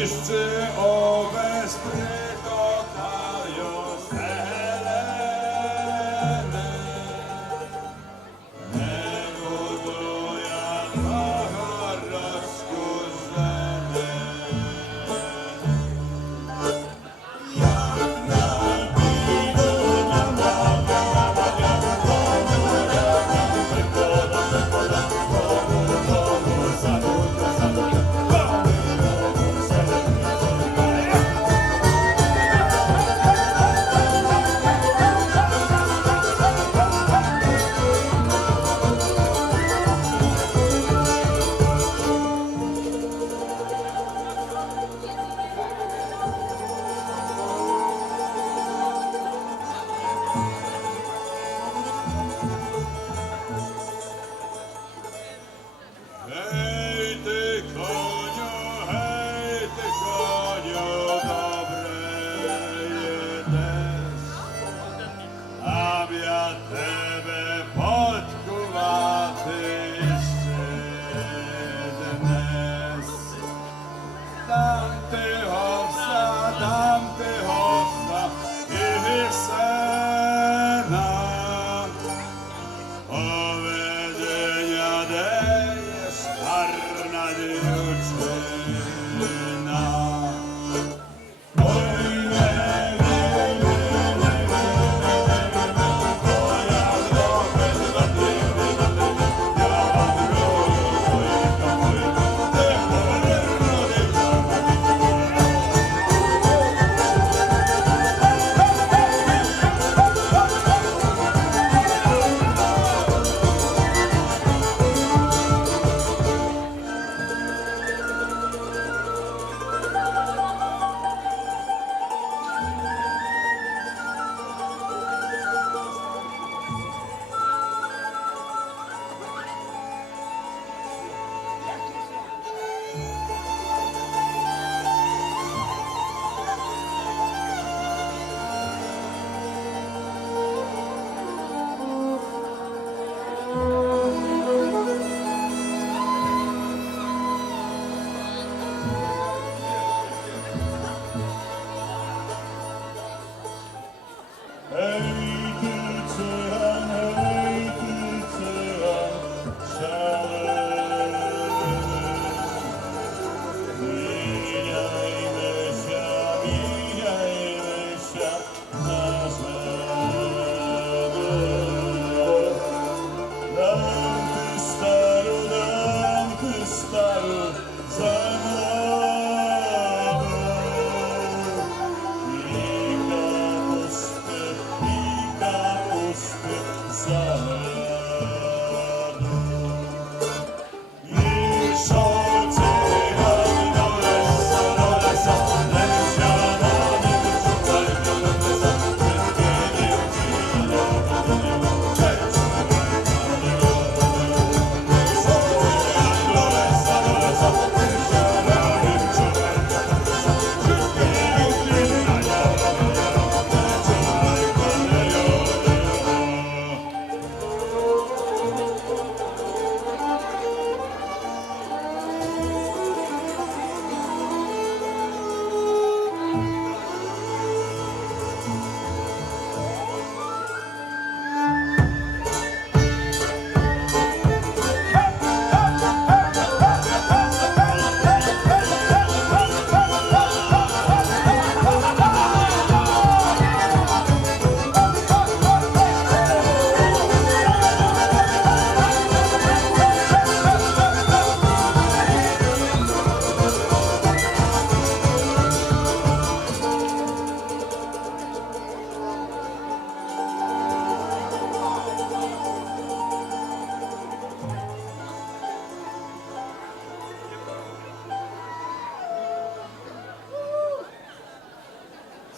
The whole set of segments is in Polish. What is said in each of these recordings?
niszczy owe strykotają Heleny. Nie buduję na Chorocku żeny. Hej ty koniu, dobry jedes, a ja tebe podkuwaty szczednes. Dam ty hopsa i sena, powiedzenia dejesz czarna dziewczyna.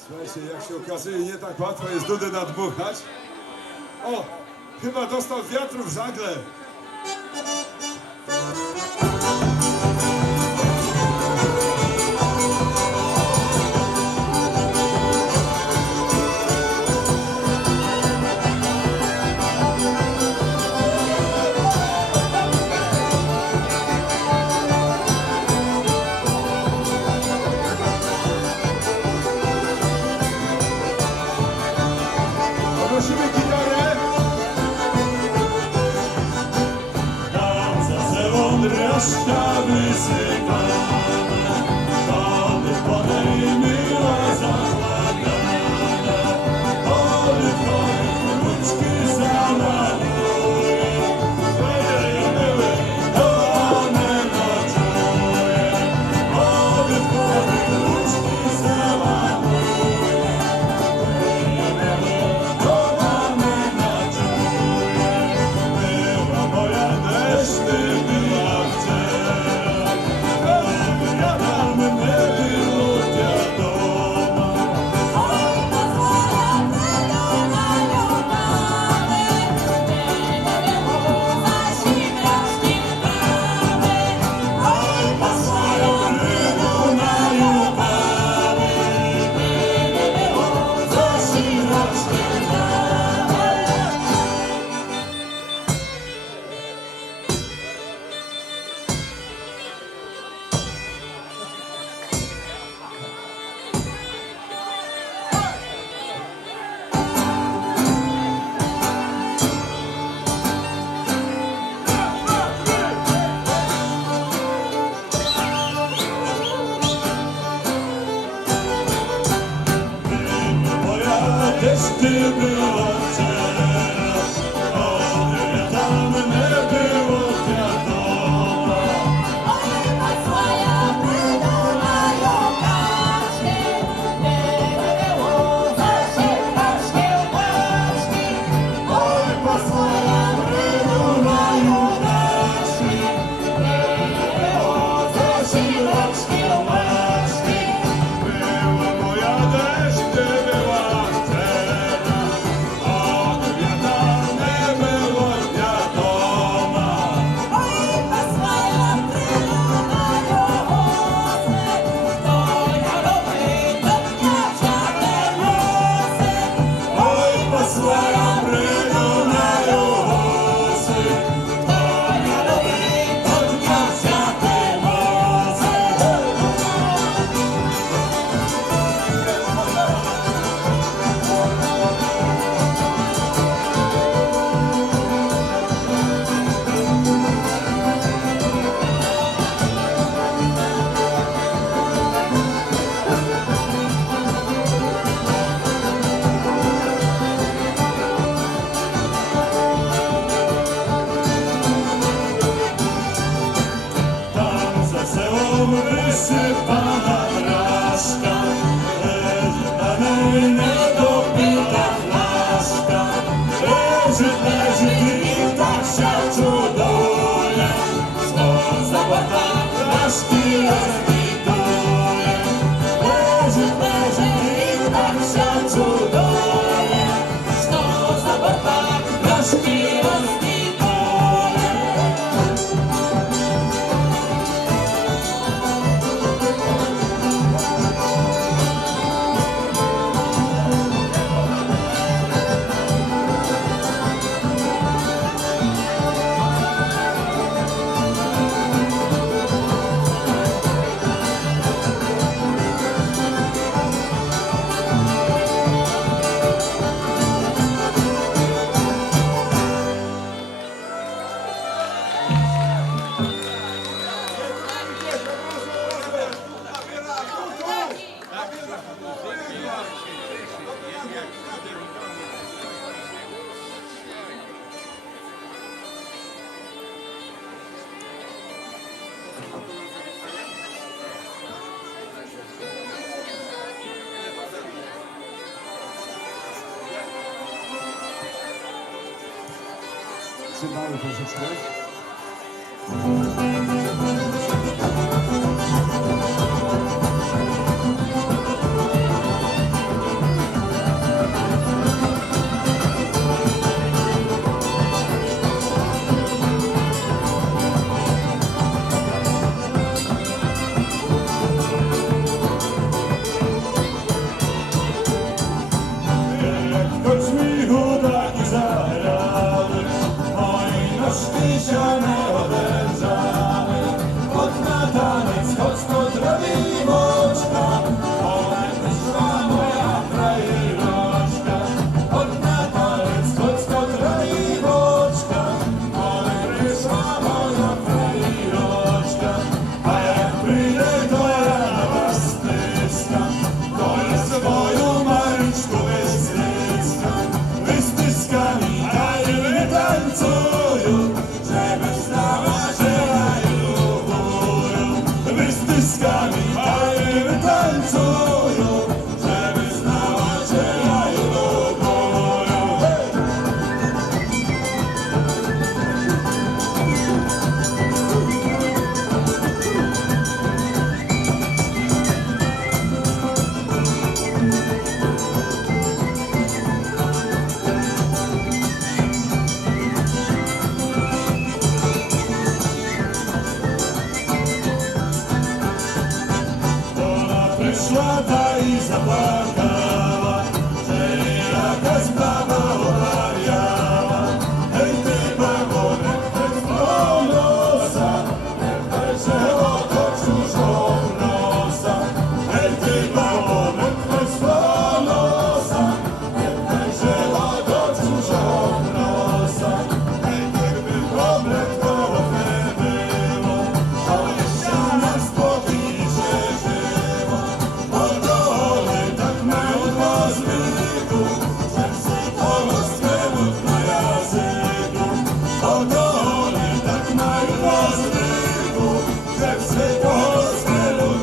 Słuchajcie, jak się okazuje, nie tak łatwo jest dudę nadmuchać. O, chyba dostał wiatru w żagle. liścia wysypane, wody podejmie zachłagane, wody kruczki zamaluje, były, to one noczuje, wody kruczki zamaluje, były, to one noczuje, była moja deszty, była wczoraj, ja tam nie było wiadoma. Moja deszty była wczoraj, ale tam nie było wiadoma. Oj, posłała brydu na Judaszy, zasilaczki omaczki. Była moja deszty, była wczoraj, od wiatra nie było wiadoma. Oj, posłała brydu na Juhosy, to miałoby podniosła te mocy. Tam za selą wysypana traszka, leży na niej niedopita flaszka. Leży i tak się cuduje, skąd zawarta flaszki rozbituje. Leży i tak się cuduje, skąd zawarta flaszki rozbituje. Cymbał troszeczkę. Choć mi chudaki zagrały, oj, nożki się nie odezwały. wyszła ta i zapłakała, że jakaś baba obawiała. Hej ty babonek, hej z nosa, że oto czужого nosa. Hej ty babonek, hej z nosa, że oto czужого nosa. Hej gdyby problem koło mnie było, to jeszcze nas pobliże żyło. Bo dole tak mają dwa zwyku, że psycholostwo na języku. Bo dole tak mają dwa zwyku, że psycholostwo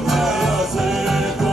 na języku.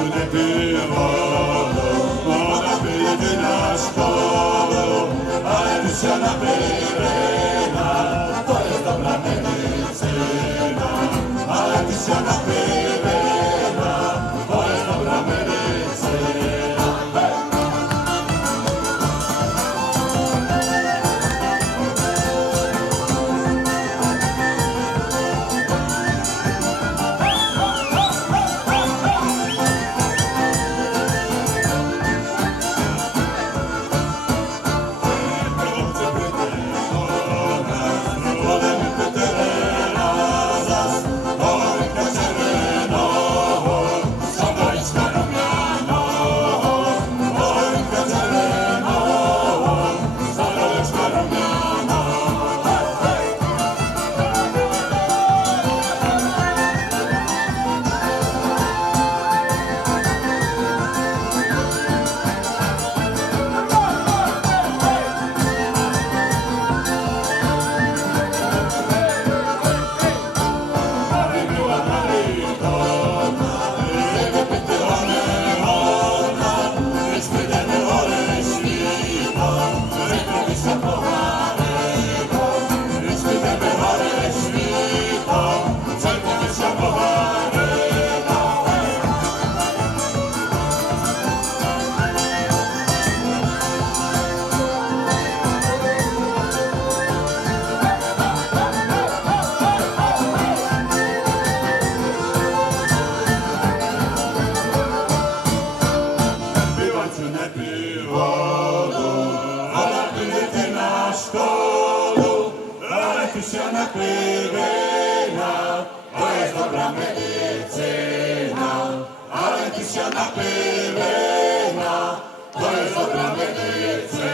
Nie było, ona by jedyna szkołą, ale wysiana pyrena, to jest dobra medycyna. Ale wysiana pyrena, to jest dobra medycyna. Hej! Była czy nie było, woda ty się napij wina, to jest dobra medycyna. Ale ty się napij wina, to jest dobra medycyna.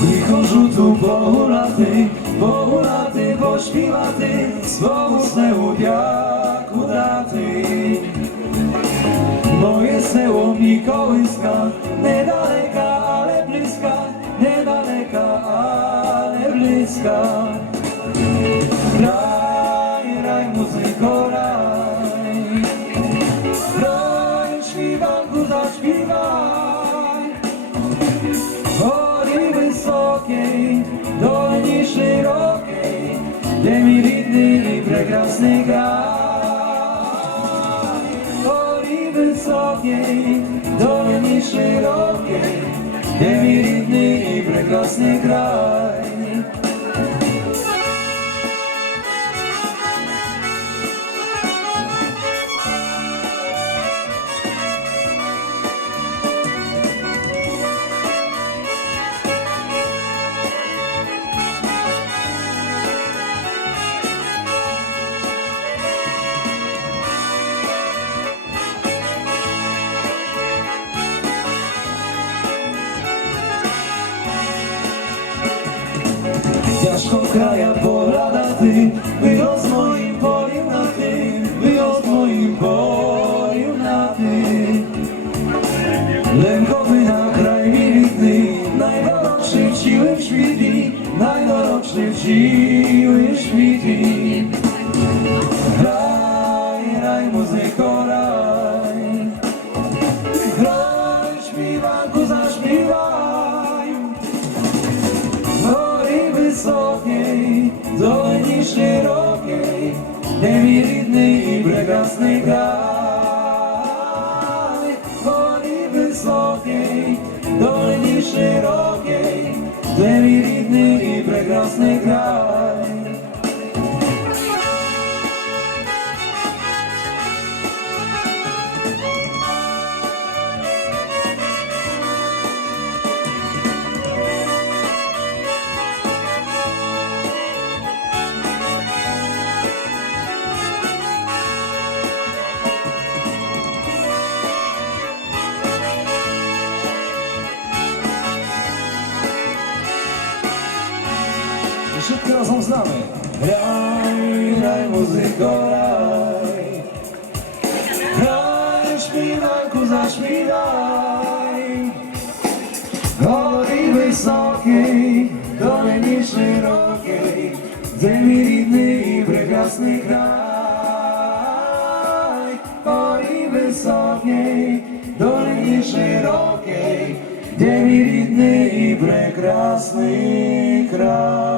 Wychodzą tu pohulaty, pośpiewaty, znowu seło jak udaty. Moje seło Mikołyska, niedaleka, ale bliska, niedaleka, ale bliska. Raj, raj, muzyko, raj, raj, śpiewanku zaśpiewaj. Góry wysokiej, dolini szerokiej, gdzie mi widny i prekrasny kraj. Góry wysokiej, dolini szerokiej, gdzie mi widny i prekrasny kraj. Jaszką kraja poladaty, wyjął z moim poliem na ty, wyjął z moim poliem na ty. Lękowy na kraj militny, najdoroczny w siły świti, najdoroczny w siły świti. Raj, raj, muzyko, raj, raj, śpiewanku zaśpiewaj. Góry wysokiej, dolini szerokiej, gdzie mi widny i prekrasny kraj. Góry wysokiej, dolini szerokiej, gdzie mi widny i prekrasny kraj. Szybko razem znamy. Raj, raj, muzyko, raj, raj, śpiewanku zaśpiewaj. Góry wysokiej, dolini szerokiej, gdzie mi widny i prekrasny kraj. Góry wysokiej, dolini szerokiej, gdzie mi widny i prekrasny kraj.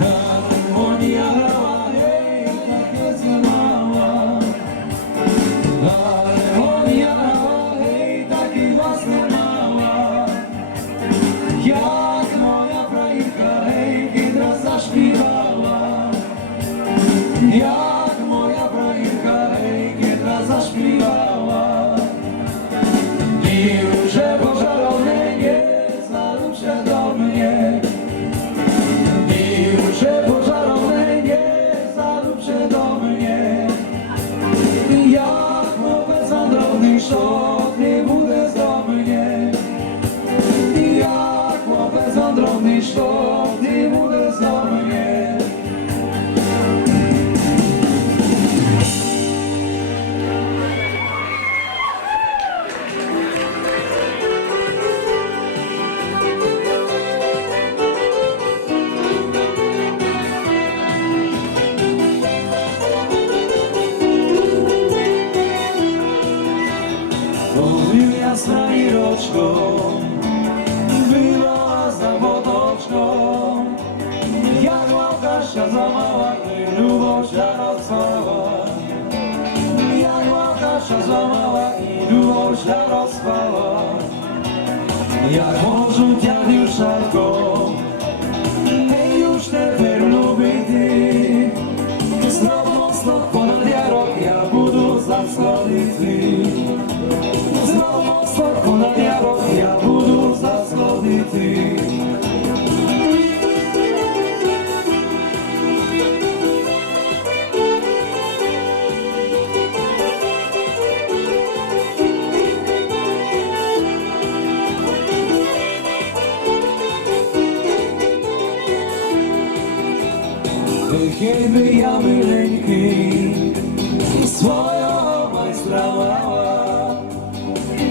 Harmonia grała, hej, tak jest mała. Harmonia grała, hej, taki własny mała. Jak moja frajka, hej, kiedy zaśpiewała. zrobisz to, gdy budę znowu nie. Mówił jasna i roczką, była za potoczką. Jak łakasia za mała, gdy lubość rozpała. Jak łakasia za mała i lubość rozpała. Jak morzu dziad już szarką, hej już teper lubi ty. Znowu mocno ponad jarok, ja budu za schody ty. Znowu mocno ponad jarok, ja budu za schody ty. Kiedy ja myleńki swoją majstra mała,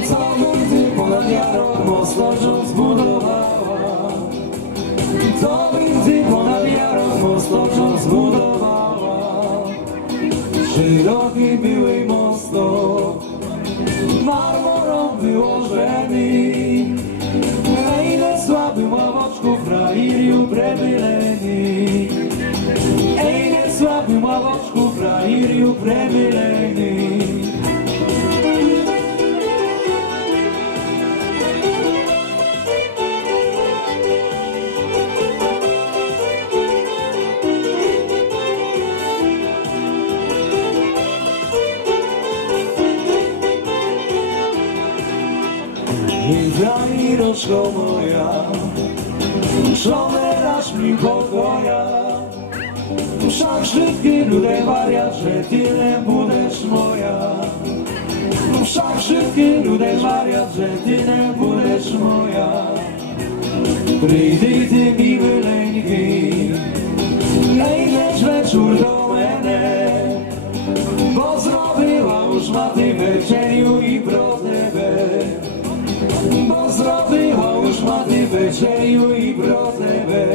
całą ty ponad jarok mocno żon zbudowała. To by ty ponad jarok mocno żon zbudowała. Szeroki były mocno, marmurą wyłożony. Na ile słabym ławoczku frairiu prebyleni. Ej, nie słabym ławoczku frairiu prebyleni. I frairoczko moja, żonę dasz mi pokoja. Wszak szybki ludę wariat, że tyle budesz moja. Wszak szybki ludę wariat, że tyle budesz moja. Przyjdę ty mi wyleńki, najlecz wieczór do mnie. Bo zrobiła już maty wieczeriu i pro tebe. Bo zrobiła już maty wieczeriu i pro tebe.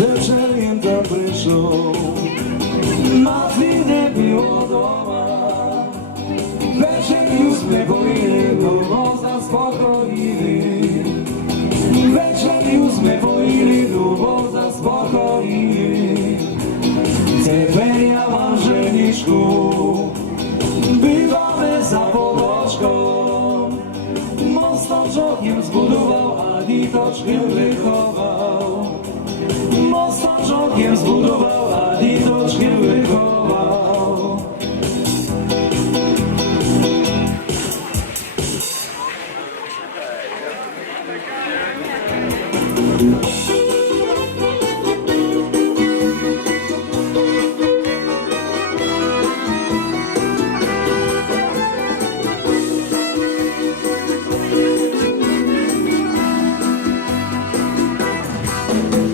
Wieczerem tam przyszło, matki nie było doma. Wieczór już mnie boili, bo za spokoili. Wieczór już mnie boili, bo za spokoili. Teper ja mam żeniczku, bywamy za poboczką. Mocno żokiem zbudował, a nitoczkiem wychował. Mocno żokiem zbudował, a nitoczkiem wychował.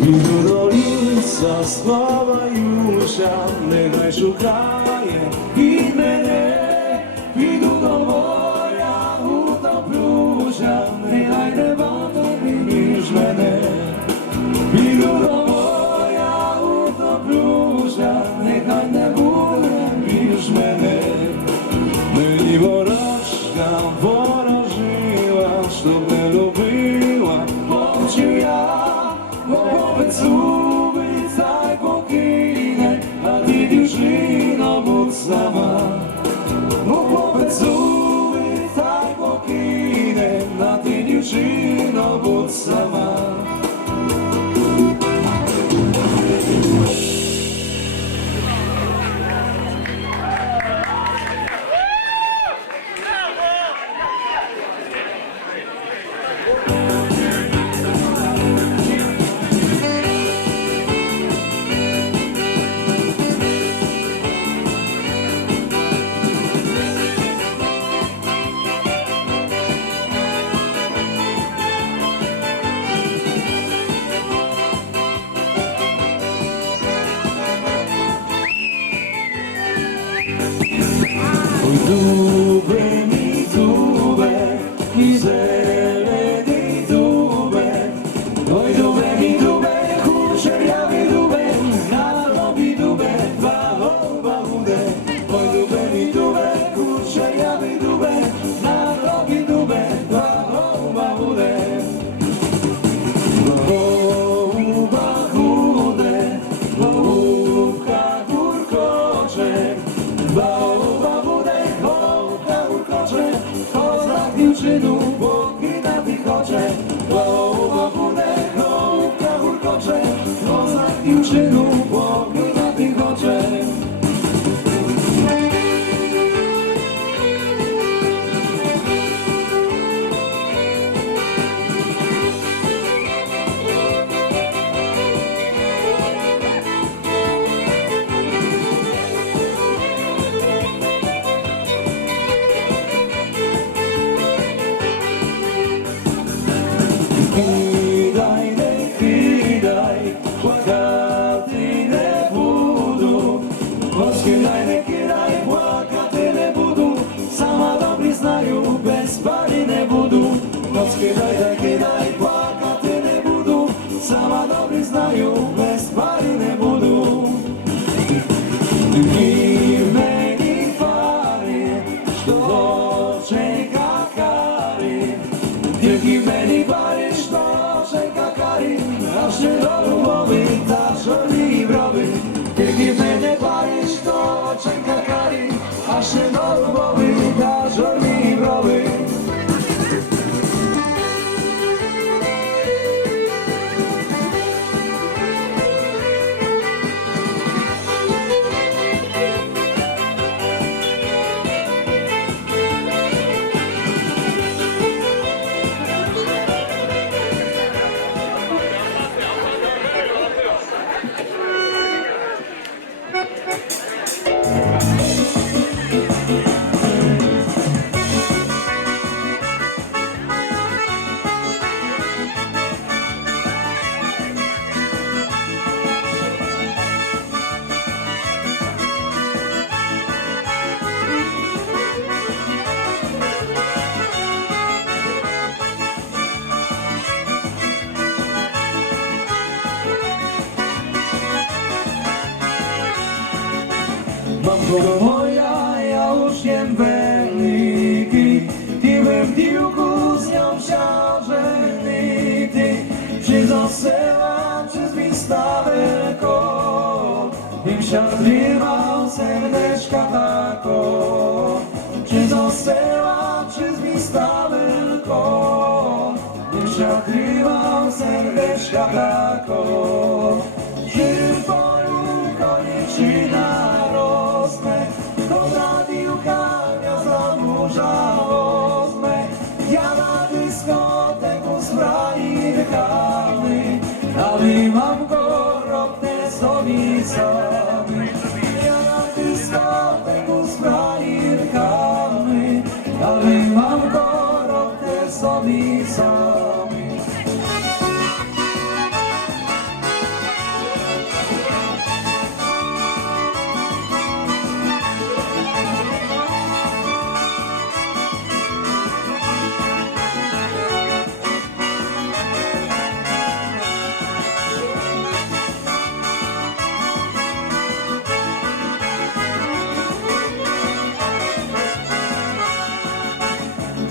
Idu do lica sława Jusia, niechaj szukaje i mnie. Idu do moja utoplusia, niechaj nie wątpi niż mnie. Idu do moja utoplusia, niechaj nie bude niż mnie. Myli worożka worożyła, što mnie lubiła, bądź ja. Wobec zuby, zaj pokine, a ty już Duby mi dube, i zeleny dube. Oj dube mi dube, kurczębiawy dube, na robi dube, babudę. Oj dube mi dube, kurczębiawy dube, na robi dube, babudę. Wołuba chude, wołówka kurkocze, wołuba chude, wołówka kurkocze, kozak wilczynu, boki na pichocze. Wołuba chude, wołówka kurkocze, kozak wilczynu, boki na pichocze. Kidaj, ne kidaj, płakaty ne budu. Poskidaj, ne kidaj, płakaty ne budu. Sama dobry znaju, bez pali ne budu. Poskidaj, ne kidaj, płakaty ne budu. Sama dobry znaju, bez pali ne budu. Imeni fali, što čeka kari. Wielki meni pali, što czeka kari, aż się do lubowy, ta żoli browy. Wielki meni pali, što czeka kari, aż się do lubowy, ta żoli browy. Mamko moja, ja już jem werniki, ty bym piłku z nią siał, że ty przyzosęła przez wystawę im siadrywał serdeczka tako. Przyzosęła przez wystawę im siadrywał serdeczka tako. Przy polu konieczna rosnę, dobra piłka gniazda burza ozmę. Ja na dyskoteku z frajerkami, a wy mam go ropne stolicami. Ja na dyskoteku z frajerkami, a wy mam go ropne stolicami.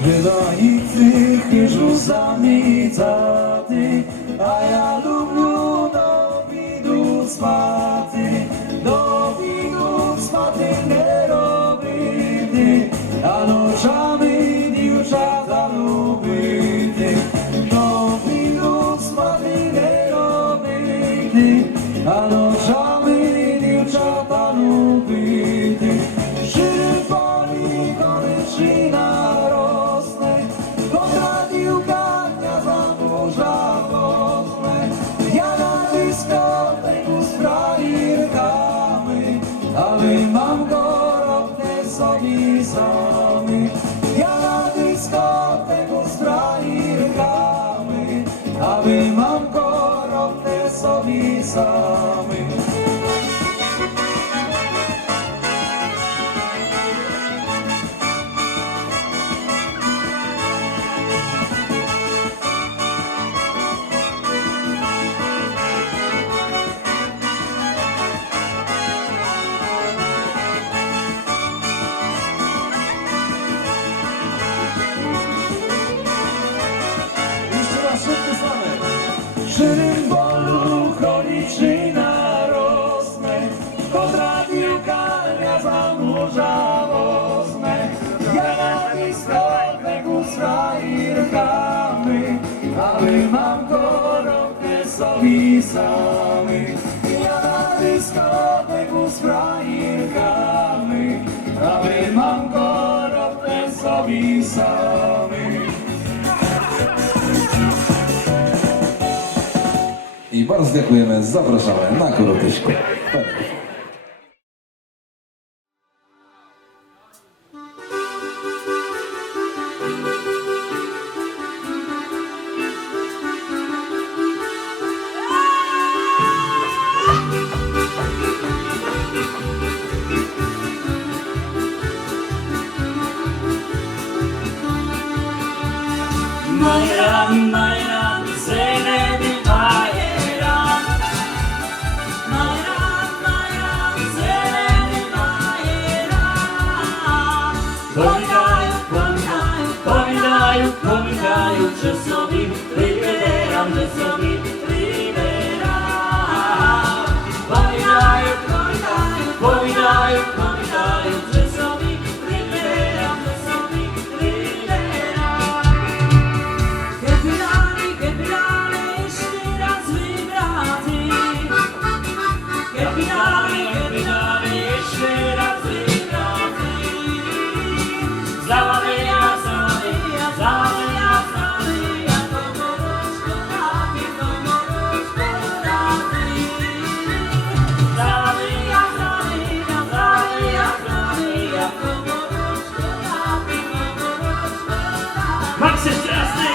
Chyba nikt chyżu samicaty, a ja lubię do widu spaty, nie robity, a noczami dziewczata lubity. Do widu spaty nie robity, a noczami dziewczata lubity. Przypoli koryczyna rosnę, kontra piłka gniazda burza wosnę. Ja na dyskoteku z frajerkami, a wy mam go ropne sobie sami. Ja na dyskoteku z frajerkami, a wy mam go ropne sobie sami. sami. Ja na dyskoteku z frajerkami, a wy mam korotę sobie sami. I bardzo dziękujemy, zapraszamy na Korotyśku. Mayran, Zeynep'i Mayran. Mayran, Zeynep'i Mayran. Powiadają, że sobie wybieram, że sobie wybieram. Powiadają, że sobie wybieram, że sobie wybieram. Kapitale, jeszcze raz wybrany. Kapitale, jeszcze raz wybrany. Załamia, komoroczko laty, komoroczko laty. Załamia, komoroczko laty, komoroczko laty. Max jeszcze raz ty!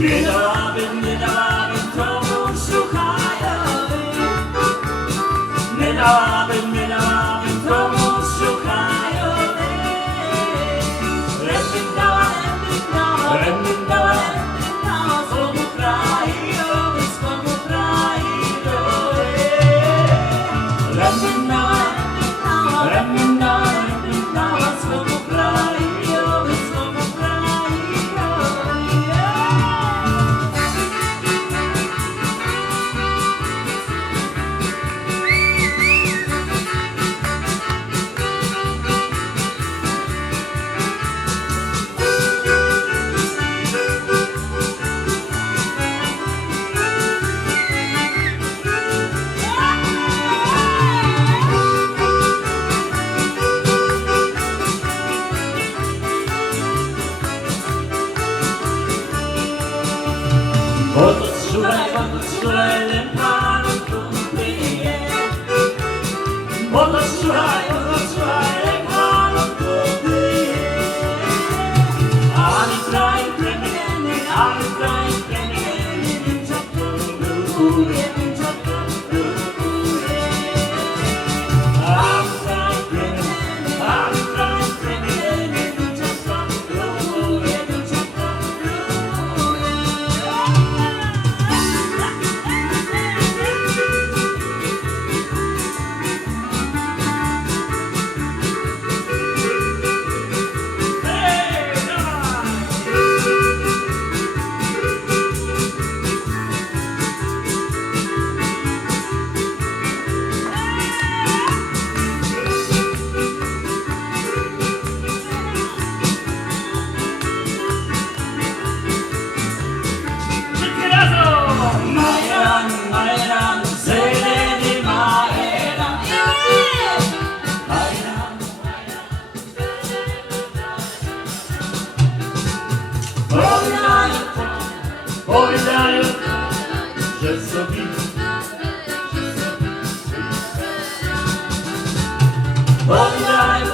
Nie dałabym komu słuchajowi. Nie dałabym komu słuchajowi. Rembym dała, swому krajowi, swому krajowi. Rembym dała, swому krajowi, swому krajowi. Szuraj, lempanu kumpije. Szuraj, lempanu kumpije. Ani kraj kremeny, winczatko lukuje. Ani kraj kremeny, winczatko lukuje. Mayran, Zeynep'i Mayran. Powiadają, że sobie powiadają,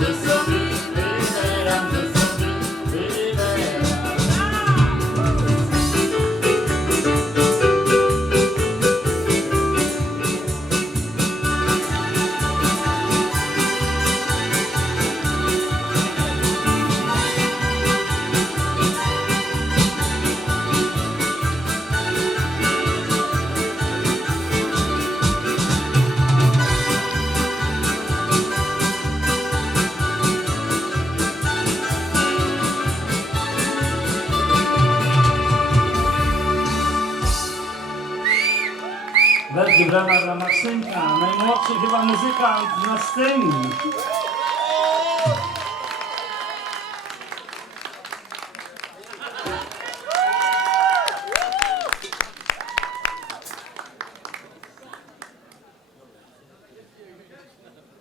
że sobie wybieram, że sobie Brawa dla Maksymka, najmłodszy chyba muzykant na scenie.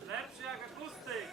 Lepszy jak akustyk.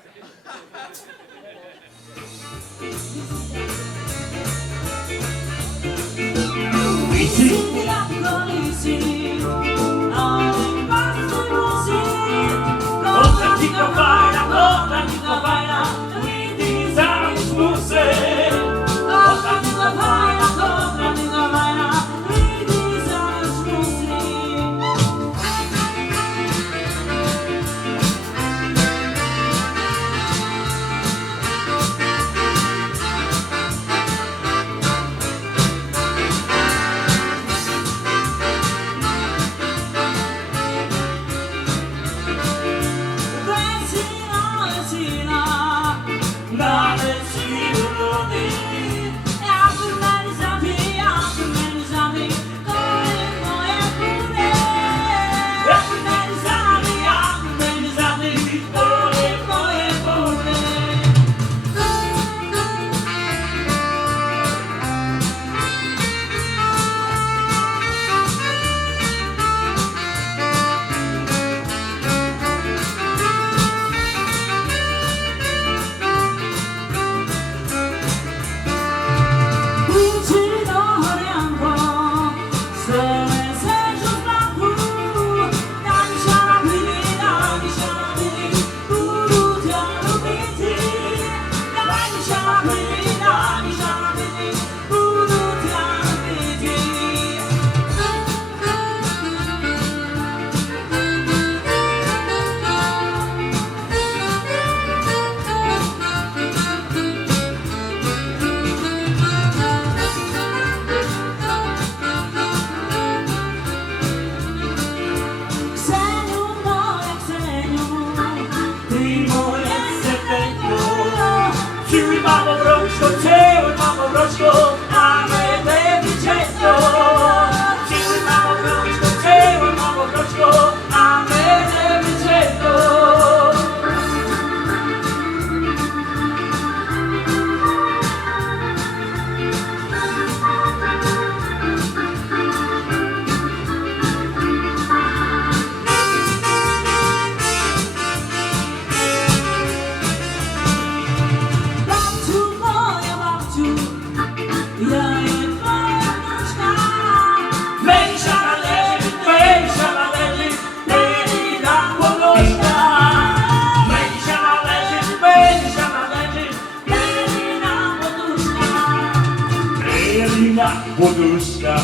Poduszka,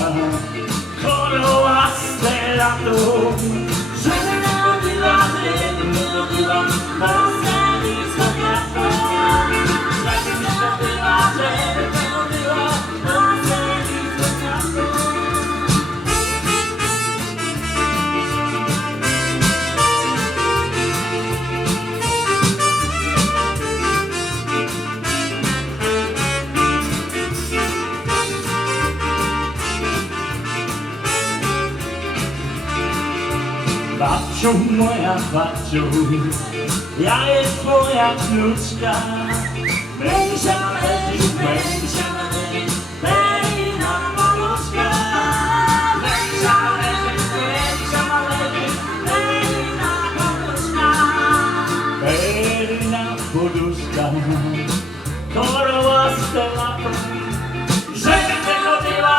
kolołaste lato, żeby robiła, postawisko wiatro, żeby robiła, postawisko wiatro. Babciu moja, babciu, ja jest twoja wnuczka. Męsia leży, Berlina maluszka. Męsia leży, Berlina maluszka. Berlina poduszka, korołaste lato, żebym nie chodziła,